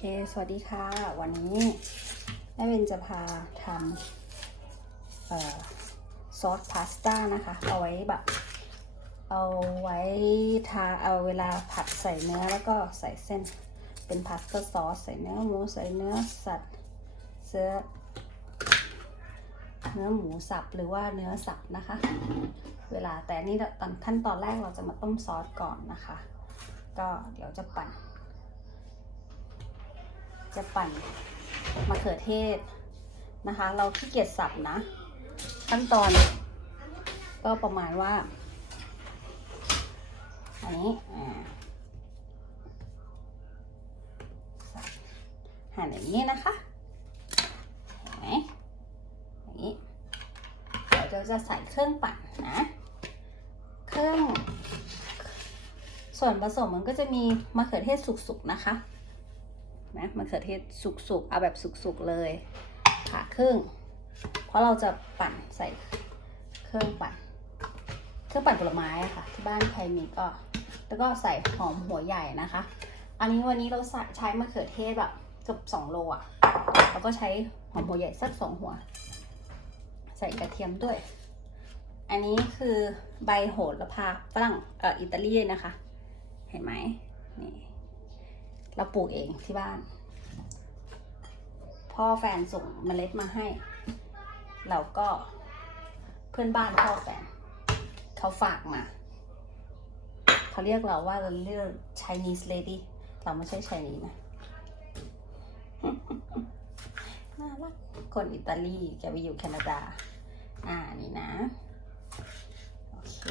ค สวัสดีค่ะ วันนี้แม่เบนจะพาทำซอสพาสต้านะคะ เอาไว้แบบ เอาไว้ทาเอาเวลาผัดใส่เนื้อแล้วก็ใส่เส้น เป็นพาสต้าซอสใส่เนื้อหมูใส่เนื้อสัตว์เสื้อเนื้อหมูสับหรือว่าเนื้อสับนะคะ เวลาแต่นี่ตอนขั้นตอนแรกเราจะมาต้มซอสก่อนนะคะ ก็เดี๋ยวจะปั่น จะปั่นมะเขือเทศนะคะ เราขี้เกียจสับนะ ขั้นตอน ก็ประมาณว่า อันนี้หั่นอย่างนี้นะคะเห็นไหมอย่างนี้เดี๋ยวเราจะใส่เครื่องปั่นนะ เครื่อง ส่วนผสมมันก็จะมีมะเขือเทศสุกๆนะคะ นะมะเขือเทศสุกๆ เอาแบบสุกๆเลยผ่าครึ่ง เพราะเราจะปั่นใส่เครื่องปั่น เครื่องปั่นผลไม้อะค่ะ ที่บ้านใครมีก็ แล้วก็ใส่หอมหัวใหญ่นะคะ อันนี้วันนี้เราใช้มะเขือเทศแบบเกือบสองโลอะแล้วก็ใช้หอมหัวใหญ่สักสองหัว ใส่กระเทียมด้วย อันนี้คือใบโหระพาฝรั่งเอ่ออิตาลีนะคะ เห็นไหมนี่ เราปลูกเองที่บ้าน พ่อแฟนส่งเมล็ดมาให้ เราก็เพื่อนบ้านพ่อแฟน เขาฝากมา เขาเรียกเราว่าเราเรียก Chinese lady เราไม่ใช่ Chinese นะน่ารักคนอิตาลีแกไปอยู่แคนาดา อ่านี่นะ โอเค